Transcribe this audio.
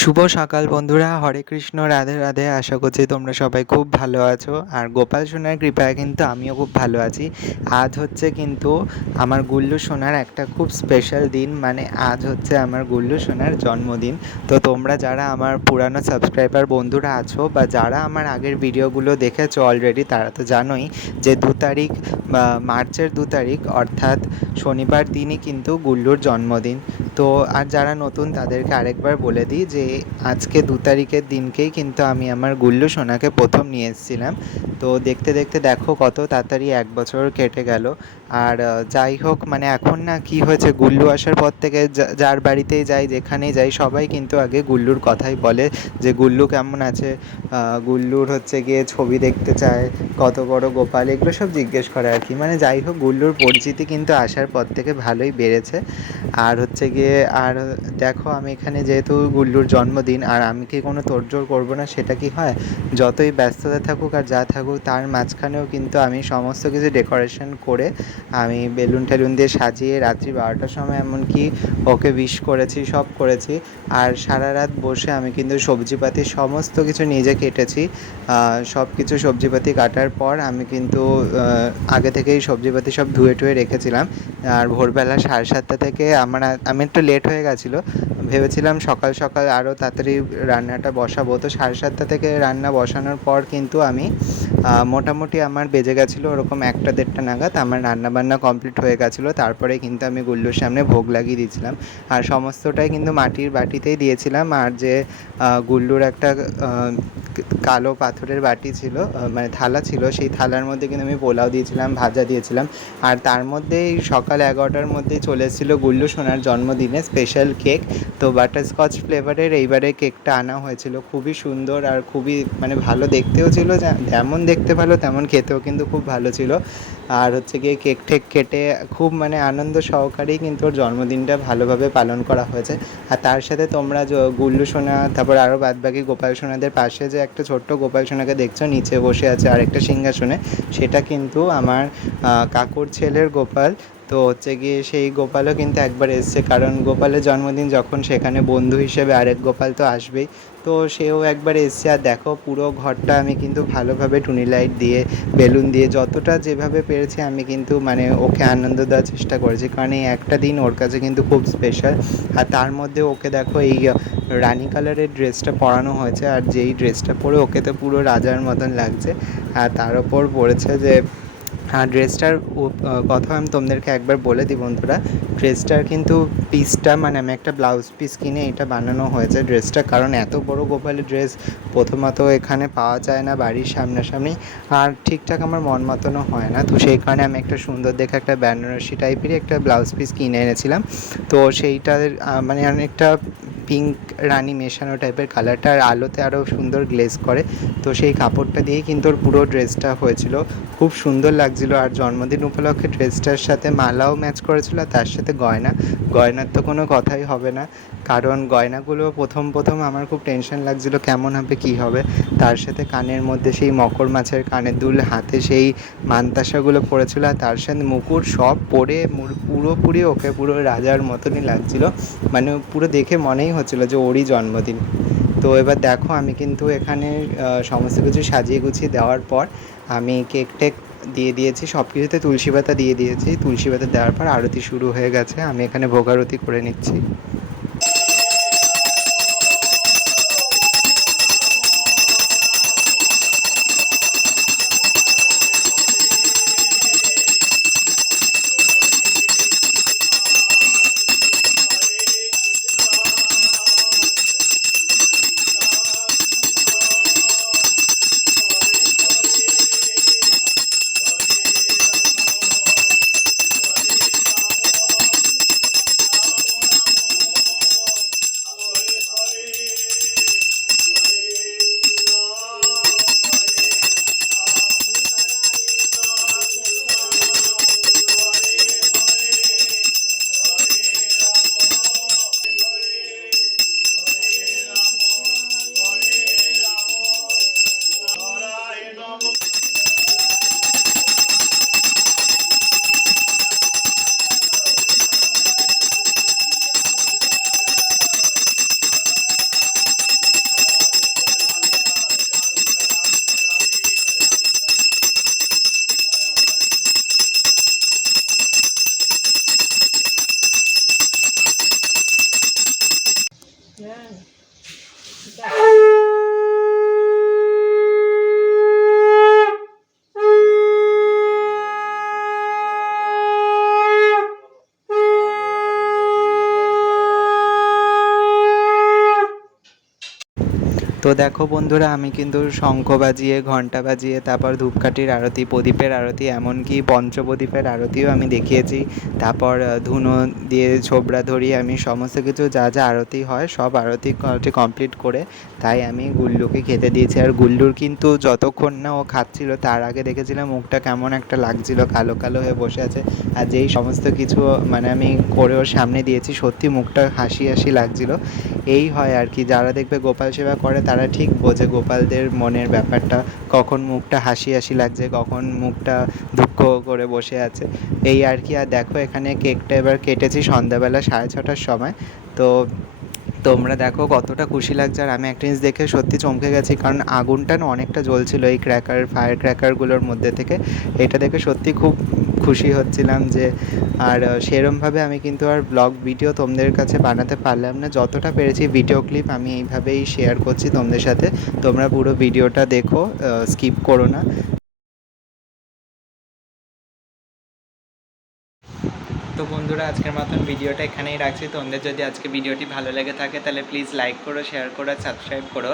শুভ সকাল বন্ধুরা, হরে কৃষ্ণ, রাধে রাধে। আশা করছি তোমরা সবাই খুব ভালো আছো। আর গোপাল সোনার কৃপায় কিন্তু আমিও খুব ভালো আছি। আজ হচ্ছে কিন্তু আমার গুল্লু সোনার একটা খুব স্পেশাল দিন। মানে আজ হচ্ছে আমার গুল্লু সোনার জন্মদিন। তো তোমরা যারা আমার পুরানো সাবস্ক্রাইবার বন্ধুরা আছো বা যারা আমার আগের ভিডিওগুলো দেখেছ অলরেডি তারা তো জানোই যে দু তারিখ মার্চের দু তারিখ, অর্থাৎ শনিবার দিনই কিন্তু গুল্লুর জন্মদিন। তো আর যারা নতুন, তাদেরকে আরেকবার বলে দিই যে আজকে দু তারিখের দিনকেই কিন্তু আমি আমার গুল্লু সোনাকে প্রথম নিয়ে এসেছিলাম। তো দেখতে দেখতে দেখো কত তাড়াতাড়ি এক বছর কেটে গেল। আর যাই হোক মানে এখন না কি হয়েছে, গুল্লু আসার পর থেকে যার বাড়িতেই যাই, যেখানেই যাই, সবাই কিন্তু আগে গুল্লুর কথাই বলে যে গুল্লু কেমন আছে? গুল্লুর হচ্ছে গিয়ে ছবি দেখতে চায়, কত বড় গোপাল, এগুলো সব জিজ্ঞেস করে আর কি। মানে যাই হোক, গুল্লুর পরিচিতি কিন্তু আসার পর থেকে ভালোই বেড়েছে। আর হচ্ছে গিয়ে আর দেখো আমি এখানে যেহেতু গুল্লুর জন্মদিন আর আমি কি কোনো তোড়জোড় করব না, সেটা কি হয়? যতই ব্যস্ততা থাকুক আর যা থাকুক, তার মাঝখানেও কিন্তু আমি সমস্ত কিছু ডেকোরেশন করে আমি বেলুন টেলুন দিয়ে সাজিয়ে রাত্রি বারোটার সময় এমনকি ওকে উইশ করেছি, সব করেছি। আর সারা রাত বসে আমি কিন্তু সবজিপাতি সমস্ত কিছু নিজে কেটেছি। সব কিছু সবজিপাতি কাটার পর আমি কিন্তু আগে থেকেই সবজিপাতি সব ধুয়ে টুয়ে রেখেছিলাম। আর ভোরবেলা সাড়ে সাতটা থেকে আমার, আমি একটু লেট হয়ে গেছিল। ভেবেছিলাম সকাল সকাল আরও তাড়াতাড়ি রান্নাটা বসাবো। তো সাড়ে সাতটা থেকে রান্না বসানোর পর কিন্তু আমি মোটামুটি আমার বেজে গেছিল ওরকম একটা দেড়টা নাগাদ। আমার রান্না বান্না কমপ্লিট হয়ে গেছিল। তারপরে কিন্তু আমি গুল্লুর সামনে ভোগ লাগিয়ে দিয়েছিলাম। আর সমস্তটাই কিন্তু মাটির বাটিতেই দিয়েছিলাম। আর যে গুল্লুর একটা কালো পাথরের বাটি ছিল মানে থালা ছিল, সেই থালার মধ্যে কিন্তু আমি পোলাও দিয়েছিলাম, ভাজা দিয়েছিলাম। আর তার মধ্যেই সকাল এগারোটার মধ্যেই চলে এসেছিল গুল্লু সোনার জন্মদিনে স্পেশাল কেক তো বাটারস্কচ ফ্লেভারের এইবারে কেকটা আনা হয়েছিল। খুবই সুন্দর আর খুবই মানে ভালো দেখতেও ছিল যেমন দেখতে ভালো তেমন খেতেও কিন্তু খুব ভালো ছিল। আর হচ্ছে গিয়ে কেক ঠেক কেটে খুব মানে আনন্দ সহকারেই কিন্তু ওর জন্মদিনটা ভালোভাবে পালন করা হয়েছে। আর তার সাথে তোমরা গুল্লু সোনা, তারপর আরও বাদবাকি গোপাল সোনাদের পাশে যে একটা ছোট্ট গোপাল সোনাকে দেখছ, নিচে বসে আছে আরেকটা সিংহাসনে, সেটা কিন্তু আমার কাকুর ছেলের গোপাল তো হচ্ছে গিয়ে সেই গোপালও কিন্তু একবার এসছে। কারণ গোপালের জন্মদিন যখন সেখানে বন্ধু হিসেবে আরেক গোপাল তো আসবেই। তো সেও একবার এসছে। আর দেখো, পুরো ঘরটা আমি কিন্তু ভালোভাবে টুনি লাইট দিয়ে, বেলুন দিয়ে, যতটা যেভাবে পেরেছি আমি কিন্তু মানে ওকে আনন্দ দেওয়ার চেষ্টা করেছি। কারণ এই একটা দিন ওর কাছে কিন্তু খুব স্পেশাল আর তার মধ্যে ওকে দেখো, এই রানী কালারের ড্রেসটা পরানো হয়েছে। আর যেই ড্রেসটা পরে ওকে তো পুরো রাজার মতন লাগছে। আর তার ওপর পড়েছে যে আর ড্রেসটার কথা আমি তোমাদেরকে একবার বলে দিই বন্ধুরা। ড্রেসটার কিন্তু পিসটা মানে আমি একটা ব্লাউজ পিস কিনে এটা বানানো হয়েছে ড্রেসটা, কারণ এত বড় গোপালের ড্রেস প্রথমত এখানে পাওয়া যায় না বাড়ির সামনাসামনি, আর ঠিকঠাক আমার মন মতনও হয় না। তো সেই কারণে আমি একটা সুন্দর দেখে একটা বেনারসি টাইপেরই একটা ব্লাউজ পিস কিনে এনেছিলাম। তো সেইটার মানে অনেকটা পিঙ্ক রানি মেশানো টাইপের কালারটা আর আলোতে আরও সুন্দর গ্লেজ করে। তো সেই কাপড়টা দিয়েই কিন্তু ওর পুরো ড্রেসটা হয়েছিল। খুব সুন্দর লাগছিল। আর জন্মদিন উপলক্ষে ড্রেসটার সাথে মালাও ম্যাচ করেছিল, আর তার সাথে গয়না। গয়নার তো কোনো কথাই হবে না। কারণ গয়নাগুলো প্রথম প্রথম আমার খুব টেনশন লাগছিল, কেমন হবে, কি হবে। তার সাথে কানের মধ্যে সেই মকর মাছের কানের দুল, হাতে সেই মান্তাসাগুলো পড়েছিল, আর তার সাথে মুকুট সব পরে পুরোপুরি ওকে পুরো রাজার মতনই লাগছিল। মানে পুরো দেখে মনেই হচ্ছিল যে ওরই জন্মদিন। তো এবার দেখো আমি কিন্তু এখানে সমস্ত কিছু সাজিয়ে গুছিয়ে দেওয়ার পর আমি কেক টেক দিয়ে দিয়েছি সব কিছুতে তুলসী পাতা দিয়ে দিয়েছি। তুলসী পাতা দেওয়ার পর আরতি শুরু হয়ে গেছে। আমি এখানে ভোগারতি করে নিচ্ছি। তো দেখো বন্ধুরা, আমি কিন্তু শঙ্খ বাজিয়ে ঘণ্টা বাজিয়ে, তারপর ধূপকাঠির আরতি, প্রদীপের আরতি, এমনকি পঞ্চপ্রদীপের আরতিও আমি দেখিয়েছি। তারপর ধুনো দিয়ে ছোবড়া ধরিয়ে আমি, সমস্ত কিছু যা যা আরতি হয়, সব আরতি কমপ্লিট করে তাই আমি গুল্লুকে খেতে দিয়েছি। আর গুল্লুর কিন্তু যতক্ষণ না ও খাচ্ছিল, তার আগে দেখেছিলাম মুখটা কেমন একটা লাগছিল, কালো কালো হয়ে বসে আছে। আর যেই সমস্ত কিছু মানে আমি করে ওর সামনে দিয়েছি, সত্যি মুখটা হাসি হাসি লাগছিল। এই হয় আর কি, যারা দেখবে গোপাল সেবা করে তারা ঠিক বোঝে গোপালদের মনের ব্যাপারটা, কখন মুখটা হাসি হাসি লাগছে, কখন মুখটা দুঃখ করে বসে আছে। এই আর কি, আর দেখো এখানে কেকটা এবার কেটেছি সন্ধ্যাবেলা সাড়ে ছটার সময়। তো তোমরা দেখো কতটা খুশি লাগছে, আর আমি একটা জিনিস দেখে সত্যি চমকে গেছি, কারণ আগুনটা না অনেকটা জ্বলছিল এই ক্র্যাকার ফায়ার ক্র্যাকারগুলোর মধ্যে থেকে। এটা দেখে সত্যি খুব খুশি হচ্ছিলাম যে, আর সেরমভাবে আমি কিন্তু আর ব্লগ ভিডিও তোমাদের কাছে বানাতে পারলাম না। যতটা পেরেছি ভিডিও ক্লিপ আমি এইভাবেই শেয়ার করছি তোমাদের সাথে। তোমরা পুরো ভিডিওটা দেখো স্কিপ করো না। তো বন্ধুরা, আজকের মতন ভিডিওটা এখানেই রাখছি। তোমাদের যদি আজকে ভিডিওটি ভালো লেগে থাকে, তাহলে প্লিজ লাইক করো শেয়ার করো সাবস্ক্রাইব করো।